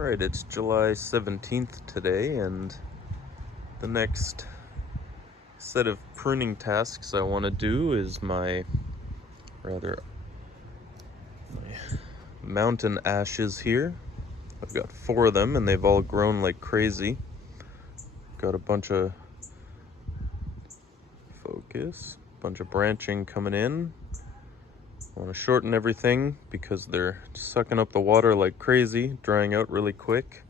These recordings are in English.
Alright, it's July 17th today, and the next set of pruning tasks I want to do is my mountain ashes here. I've got 4 of them and they've all grown like crazy. Got a bunch of branching coming in. I want to shorten everything because they're sucking up the water like crazy, drying out really quick,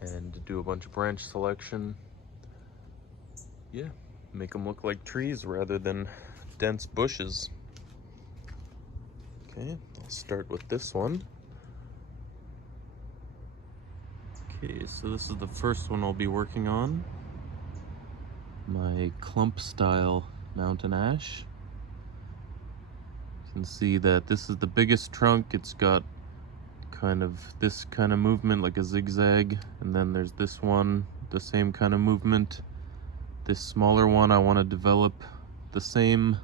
and to do a bunch of branch selection. Yeah, make them look like trees rather than dense bushes. Okay, I'll start with this one. Okay, so this is the first one I'll be working on. My clump style mountain ash. You can see that this is the biggest trunk. It's got this kind of movement, like a zigzag, and then there's this one, the same kind of movement. This smaller one, I want to develop the same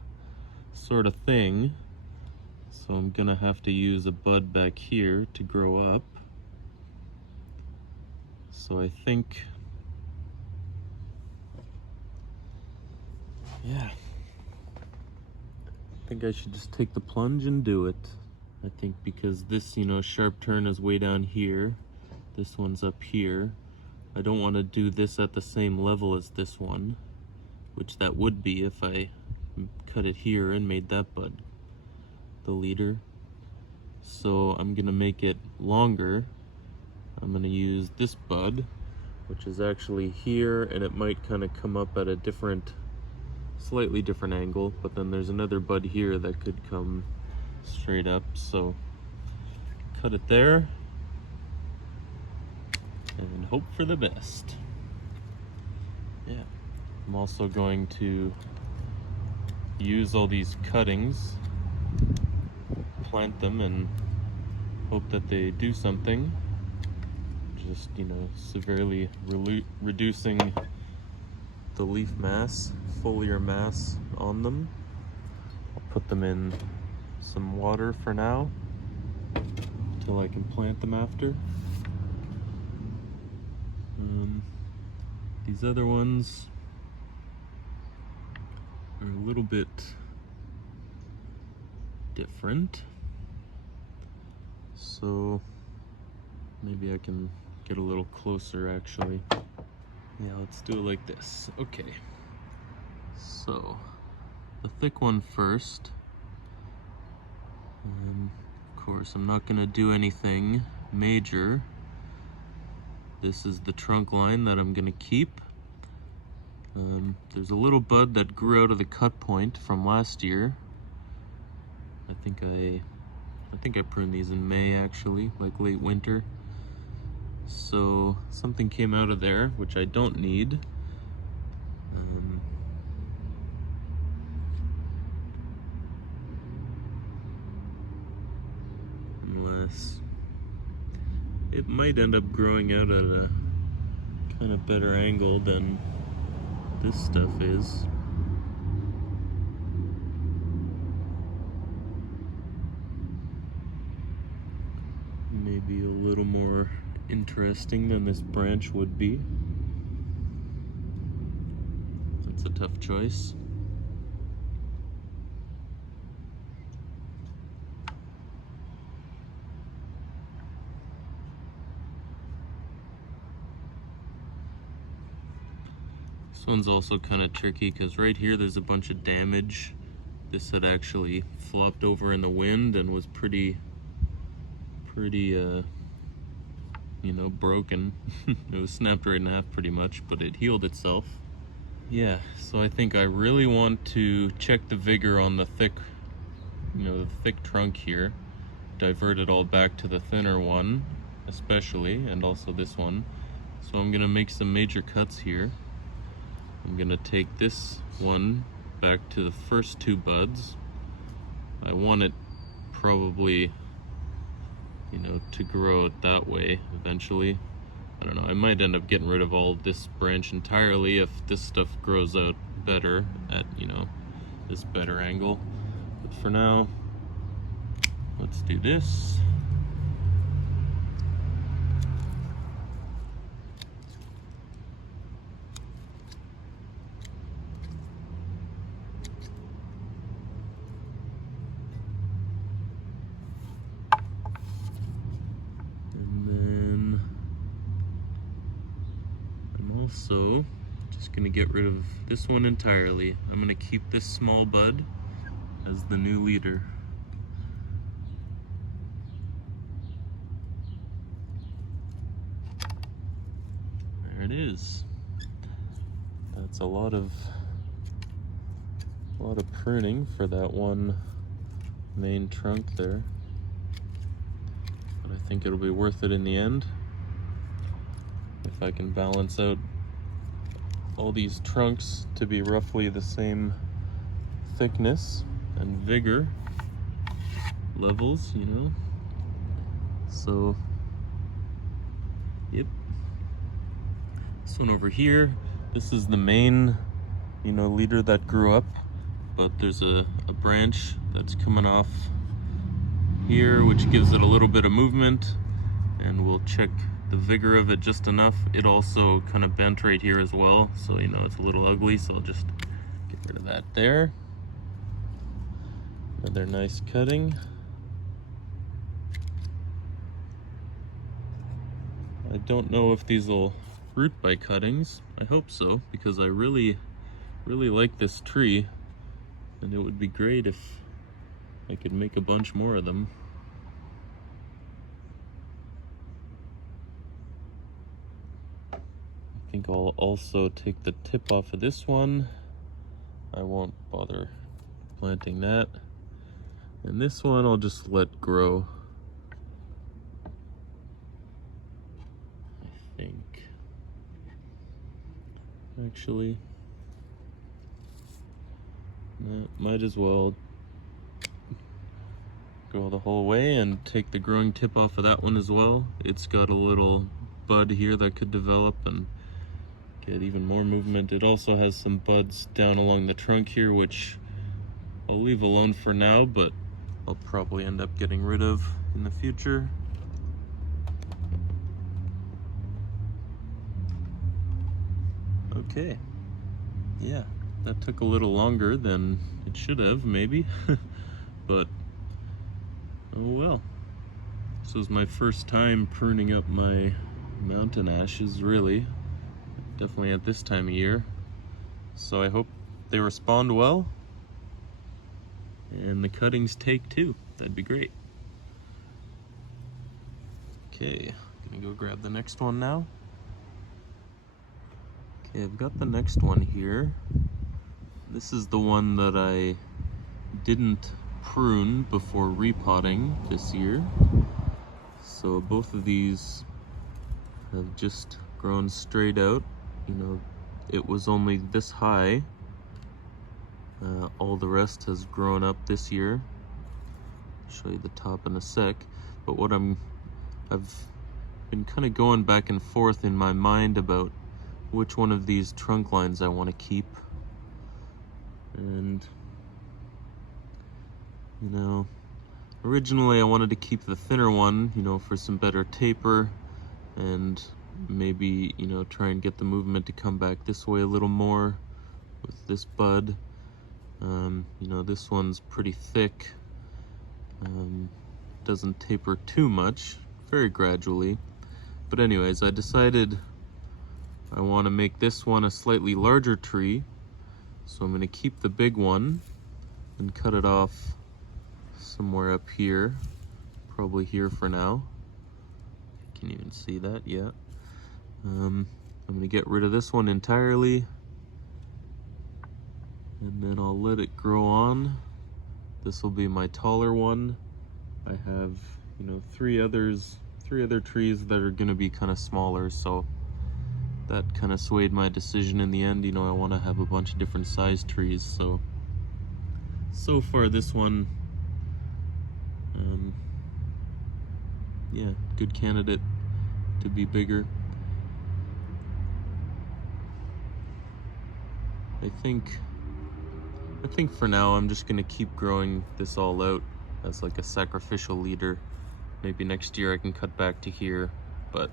sort of thing, so I'm gonna have to use a bud back here to grow up. So I think, yeah, I think I should just take the plunge and do it. I think because this, sharp turn is way down here. This one's up here. I don't want to do this at the same level as this one, which that would be if I cut it here and made that bud the leader. So I'm gonna make it longer. I'm gonna use this bud, which is actually here, and it might kind of come up at a slightly different angle, but then there's another bud here that could come straight up, so cut it there and hope for the best. Yeah, I'm also going to use all these cuttings, plant them, and hope that they do something. Just, severely reducing the leaf mass, foliar mass on them. I'll put them in some water for now until I can plant them after. These other ones are a little bit different, so maybe I can get a little closer actually. Yeah, let's do it like this. Okay, so the thick one first. Of course, I'm not gonna do anything major. This is the trunk line that I'm gonna keep. There's a little bud that grew out of the cut point from last year. I think I pruned these in May actually, like late winter. So something came out of there, which I don't need. Unless it might end up growing out at a kind of better angle than this stuff is. Maybe a little more interesting than this branch would be. That's a tough choice. This one's also kind of tricky because right here there's a bunch of damage. This had actually flopped over in the wind and was pretty broken. It was snapped right in half pretty much, but it healed itself. Yeah, so I think I really want to check the vigor on the thick trunk here, divert it all back to the thinner one especially, and also this one. So I'm gonna make some major cuts here. I'm gonna take this one back to the first 2 buds. I want it probably, to grow it that way eventually. I don't know, I might end up getting rid of all this branch entirely if this stuff grows out better at, this better angle. But for now, let's do this. So just gonna get rid of this one entirely. I'm gonna keep this small bud as the new leader. There it is. That's a lot of pruning for that one main trunk there. But I think it'll be worth it in the end. If I can balance out all these trunks to be roughly the same thickness and vigor levels, you know. So, yep. This one over here, this is the main, you know, leader that grew up, but there's a branch that's coming off here, which gives it a little bit of movement, and we'll check the vigor of it just enough. It also kind of bent right here as well, so you know it's a little ugly, so I'll just get rid of that there. Another nice cutting. I don't know if these will root by cuttings. I hope so, because I really like this tree, and it would be great if I could make a bunch more of them. I think I'll also take the tip off of this one. I won't bother planting that. And this one I'll just let grow. I think. Actually, might as well go the whole way and take the growing tip off of that one as well. It's got a little bud here that could develop and get even more movement. It also has some buds down along the trunk here, which I'll leave alone for now, but I'll probably end up getting rid of in the future. Okay, yeah, that took a little longer than it should have, maybe, but oh well. This was my first time pruning up my mountain ashes, really. Definitely at this time of year. So I hope they respond well, and the cuttings take too. That'd be great. Okay, gonna go grab the next one now. Okay, I've got the next one here. This is the one that I didn't prune before repotting this year. So both of these have just grown straight out. You know, it was only this high. All the rest has grown up this year. I'll show you the top in a sec. But what I've been kind of going back and forth in my mind about which one of these trunk lines I want to keep. And, you know, originally I wanted to keep the thinner one, you know, for some better taper, and maybe, you know, try and get the movement to come back this way a little more with this bud. You know, this one's pretty thick, doesn't taper too much, very gradually. But anyways, I decided I want to make this one a slightly larger tree, so I'm going to keep the big one and cut it off somewhere up here, probably here for now. Can't even see that yet. I'm going to get rid of this one entirely, and then I'll let it grow on. This will be my taller one. I have, you know, three other trees that are going to be kind of smaller, so that kind of swayed my decision in the end. You know, I want to have a bunch of different size trees, so far this one, yeah, good candidate to be bigger. I think for now I'm just gonna keep growing this all out as like a sacrificial leader. Maybe next year I can cut back to here, but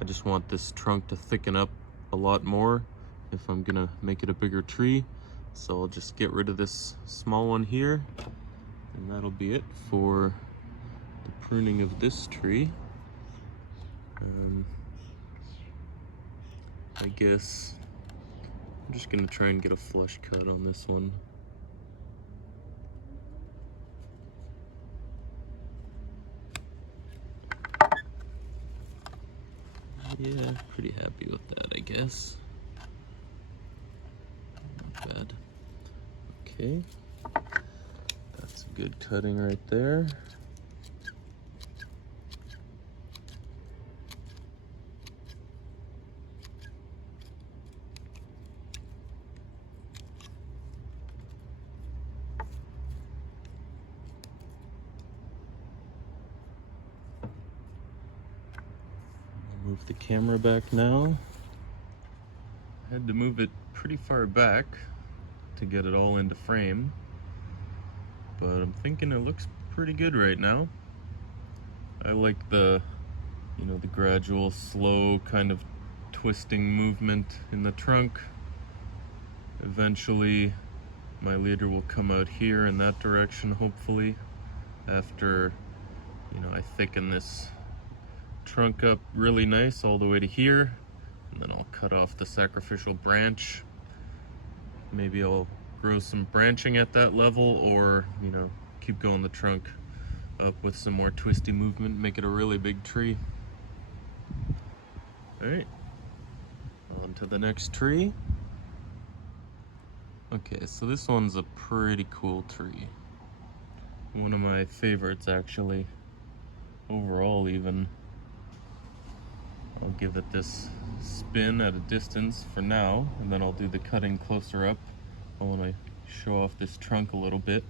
I just want this trunk to thicken up a lot more if I'm gonna make it a bigger tree. So I'll just get rid of this small one here, and that'll be it for the pruning of this tree. I guess I'm just gonna try and get a flush cut on this one. Yeah, pretty happy with that, I guess. Not bad. Okay, that's a good cutting right there. Move the camera back now. I had to move it pretty far back to get it all into frame, but I'm thinking it looks pretty good right now. I like the, you know, the gradual, slow kind of twisting movement in the trunk. Eventually, my leader will come out here in that direction, hopefully, after, you know, I thicken this trunk up really nice all the way to here, and then I'll cut off the sacrificial branch. Maybe I'll grow some branching at that level, or, you know, keep going the trunk up with some more twisty movement, make it a really big tree. All right, on to the next tree. Okay, so this one's a pretty cool tree. One of my favorites, actually. Overall, even. I'll give it this spin at a distance for now, and then I'll do the cutting closer up. I want to show off this trunk a little bit.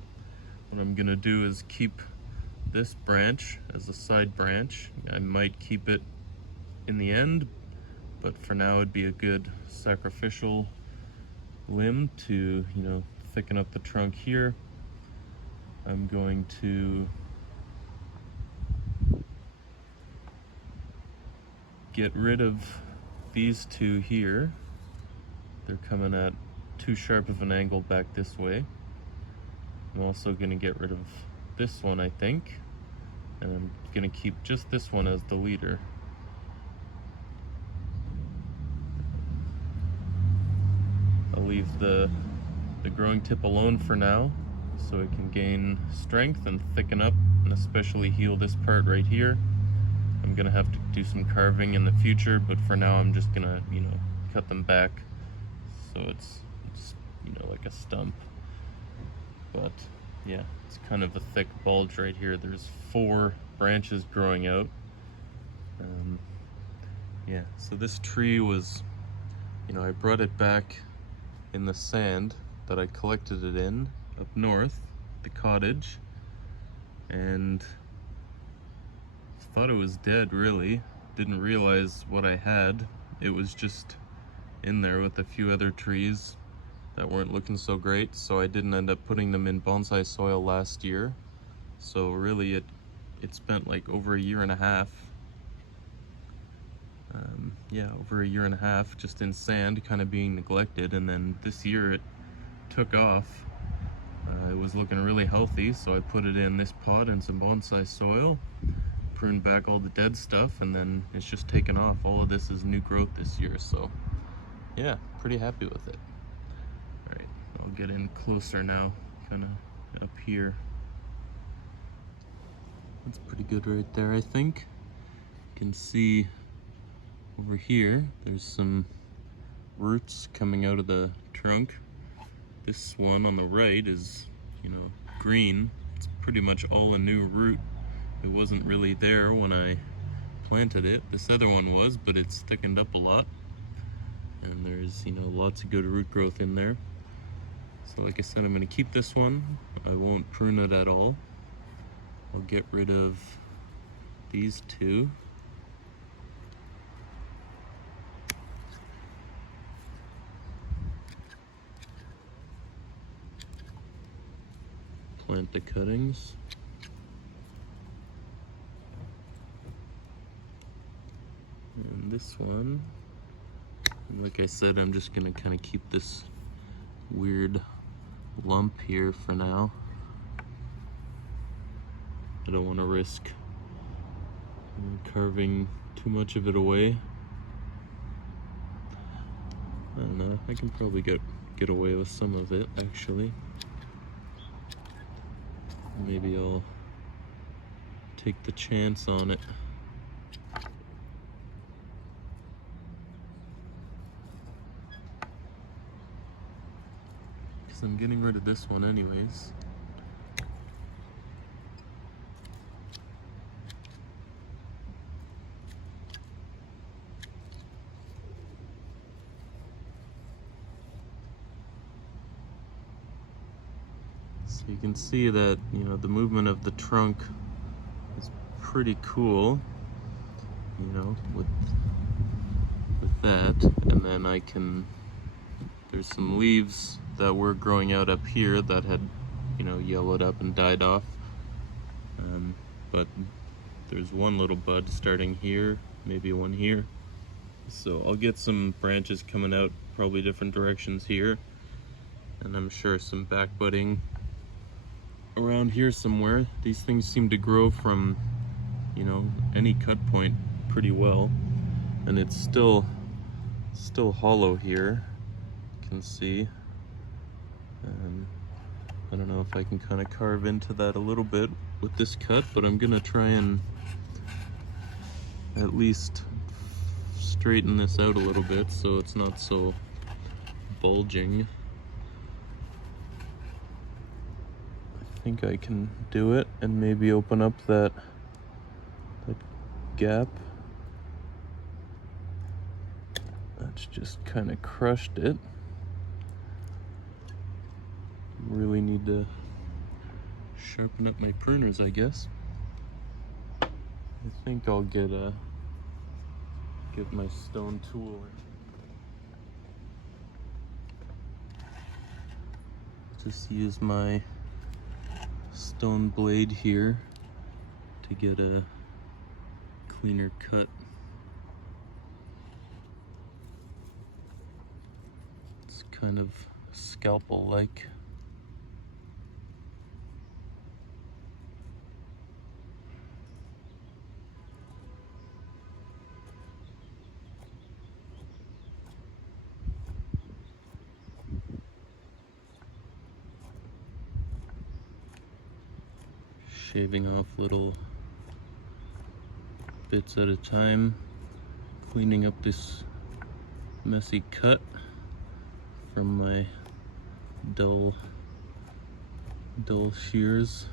What I'm gonna do is keep this branch as a side branch. I might keep it in the end, but for now it'd be a good sacrificial limb to, you know, thicken up the trunk here. I'm going to get rid of these two here. They're coming at too sharp of an angle back this way. I'm also going to get rid of this one, I think, and I'm going to keep just this one as the leader. I'll leave the growing tip alone for now, so it can gain strength and thicken up, and especially heal this part right here. I'm gonna have to do some carving in the future, but for now I'm just gonna, you know, cut them back so it's you know, like a stump. But yeah, it's kind of a thick bulge right here. There's 4 branches growing out. Yeah, so this tree was, you know, I brought it back in the sand that I collected it in up north, the cottage, and thought it was dead, really. Didn't realize what I had. It was just in there with a few other trees that weren't looking so great, so I didn't end up putting them in bonsai soil last year. So really it spent like over a year and a half. Yeah, over a year and a half just in sand, kind of being neglected, and then this year it took off. It was looking really healthy, so I put it in this pot and some bonsai soil, pruned back all the dead stuff, and then it's just taken off. All of this is new growth this year, so yeah, pretty happy with it. All right, I'll get in closer now, kind of up here. That's pretty good right there, I think. You can see over here, there's some roots coming out of the trunk. This one on the right is, you know, green. It's pretty much all a new root. It wasn't really there when I planted it. This other one was, but it's thickened up a lot. And there's, you know, lots of good root growth in there. So like I said, I'm gonna keep this one. I won't prune it at all. I'll get rid of these 2. Plant the cuttings. And this one, and like I said, I'm just gonna kind of keep this weird lump here for now. I don't want to risk carving too much of it away. I don't know, I can probably get away with some of it, actually. Maybe I'll take the chance on it. Because I'm getting rid of this one anyways. So you can see that, you know, the movement of the trunk is pretty cool, you know, with that. And then I can, there's some leaves that were growing out up here that had, you know, yellowed up and died off. But there's one little bud starting here, maybe one here. So I'll get some branches coming out probably different directions here. And I'm sure some back budding around here somewhere. These things seem to grow from, you know, any cut point pretty well, and it's still hollow here, you can see. I don't know if I can kind of carve into that a little bit with this cut, but I'm gonna try and at least straighten this out a little bit so it's not so bulging. I think I can do it and maybe open up that gap. That's just kind of crushed it. Really need to sharpen up my pruners, I guess. I think I'll get my stone tool and just use my stone blade here to get a cleaner cut. It's kind of scalpel-like. Shaving off little bits at a time, cleaning up this messy cut from my dull shears.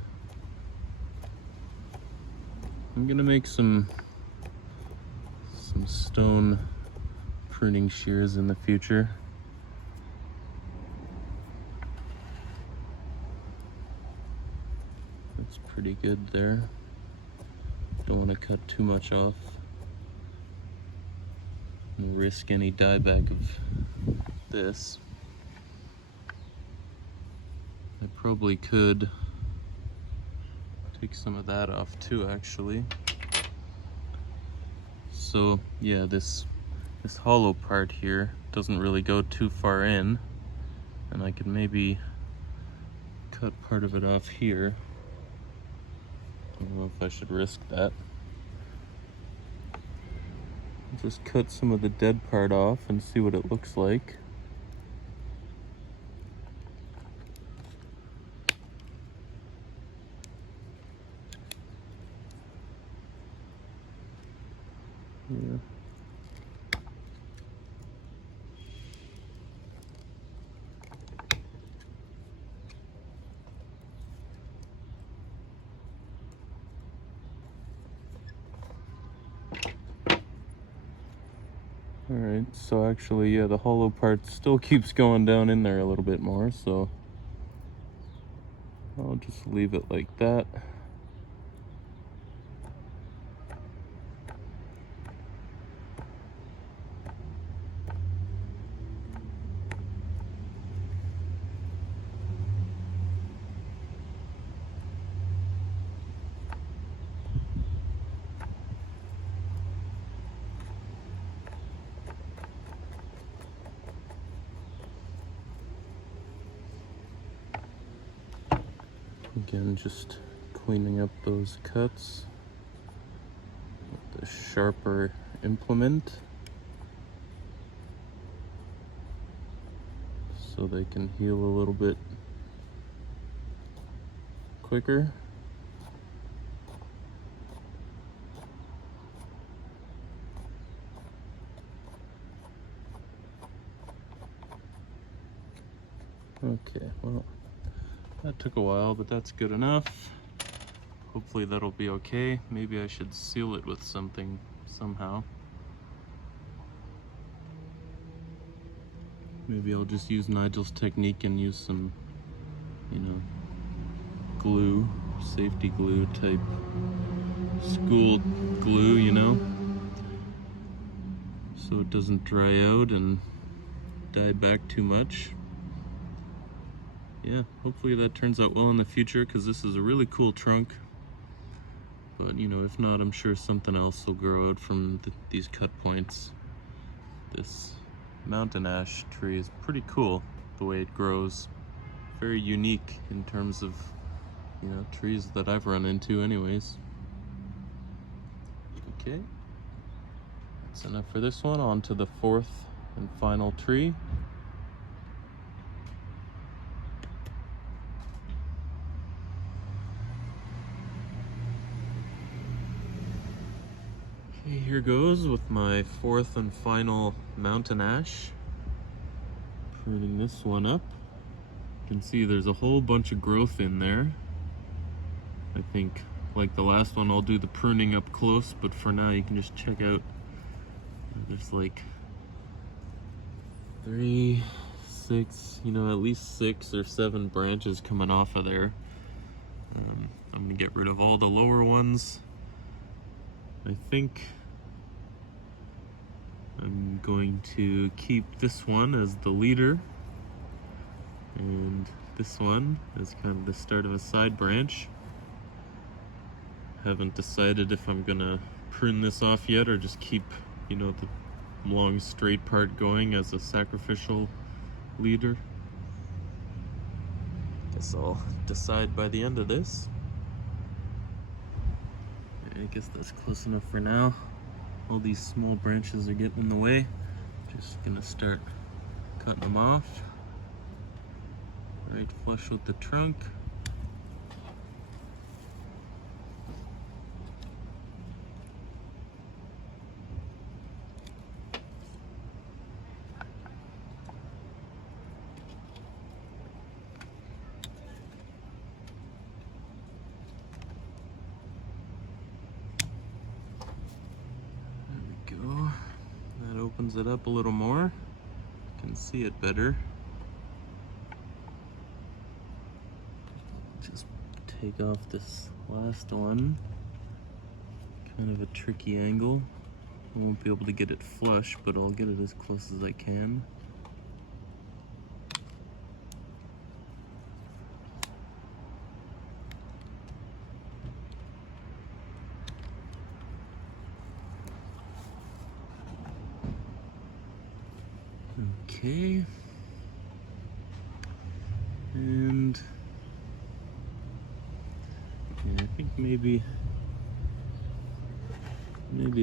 I'm gonna make some stone pruning shears in the future. That's pretty good there. Don't want to cut too much off and risk any dieback of this. I probably could take some of that off too, actually. So yeah, this hollow part here doesn't really go too far in, and I could maybe cut part of it off here. I don't know if I should risk that. Just cut some of the dead part off and see what it looks like. Yeah. Alright, so actually, yeah, the hollow part still keeps going down in there a little bit more, so I'll just leave it like that. Again, just cleaning up those cuts with the sharper implement. so they can heal a little bit quicker. Okay, well, that took a while, but that's good enough. Hopefully that'll be okay. Maybe I should seal it with something somehow. Maybe I'll just use Nigel's technique and use some, you know, glue, safety glue type, school glue, you know, so it doesn't dry out and die back too much. Yeah, hopefully that turns out well in the future, because this is a really cool trunk. But, you know, if not, I'm sure something else will grow out from these cut points. This mountain ash tree is pretty cool, the way it grows. Very unique in terms of, you know, trees that I've run into anyways. Okay, that's enough for this one. On to the fourth and final tree. Okay, here goes with my fourth and final mountain ash. Pruning this one up. You can see there's a whole bunch of growth in there. I think, like the last one, I'll do the pruning up close, but for now you can just check out, there's like 3, 6, you know, at least 6 or 7 branches coming off of there. I'm gonna get rid of all the lower ones. I think I'm going to keep this one as the leader, and this one is kind of the start of a side branch. Haven't decided if I'm gonna prune this off yet or just keep, you know, the long straight part going as a sacrificial leader. Guess I'll decide by the end of this. I guess that's close enough for now. All these small branches are getting in the way. Just gonna start cutting them off right flush with the trunk. Opens it up a little more. You can see it better. Just take off this last one. Kind of a tricky angle. I won't be able to get it flush, but I'll get it as close as I can. Okay, and yeah, I think maybe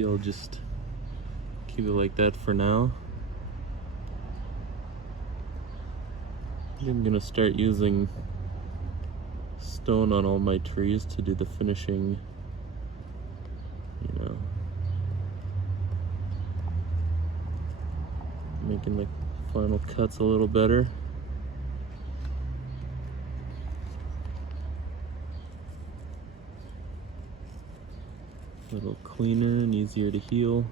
I'll just keep it like that for now. I'm gonna start using stone on all my trees to do the finishing, you know, making the final cuts a little better. A little cleaner and easier to heal.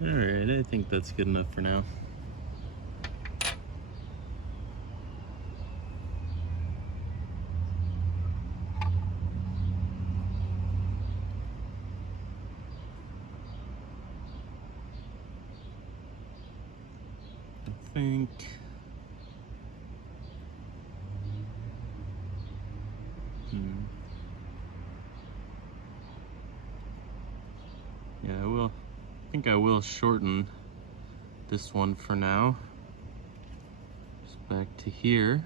Alright, I think that's good enough for now. I think yeah, I think I will shorten this one for now. Just back to here.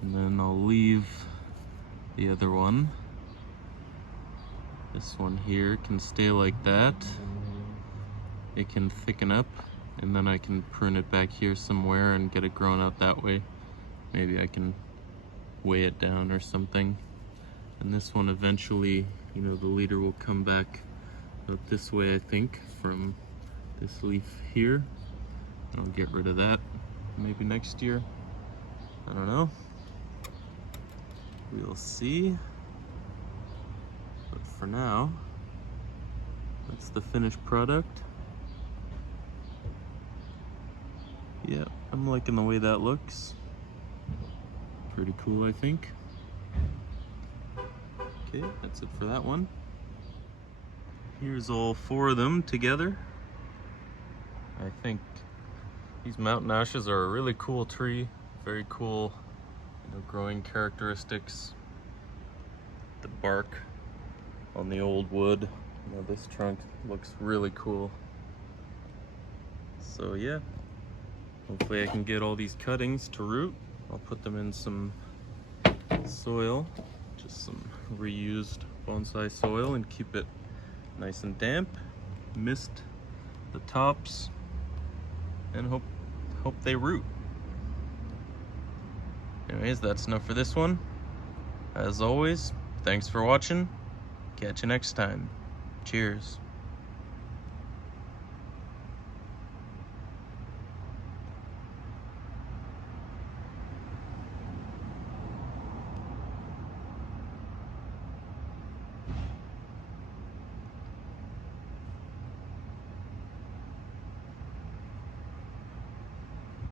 And then I'll leave the other one. This one here can stay like that. It can thicken up, and then I can prune it back here somewhere and get it grown out that way. Maybe I can weigh it down or something. And this one eventually, you know, the leader will come back out this way, I think, from this leaf here. And I'll get rid of that maybe next year. I don't know. We'll see. But for now, that's the finished product. Yeah, I'm liking the way that looks. Pretty cool, I think. Okay, that's it for that one. Here's all 4 of them together. I think these mountain ashes are a really cool tree. Very cool, you know, growing characteristics. The bark on the old wood. You know, this trunk looks really cool. So yeah, hopefully I can get all these cuttings to root. I'll put them in some soil, just some reused bonsai soil, and keep it nice and damp. Mist the tops, and hope they root. Anyways, that's enough for this one. As always, thanks for watching. Catch you next time. Cheers.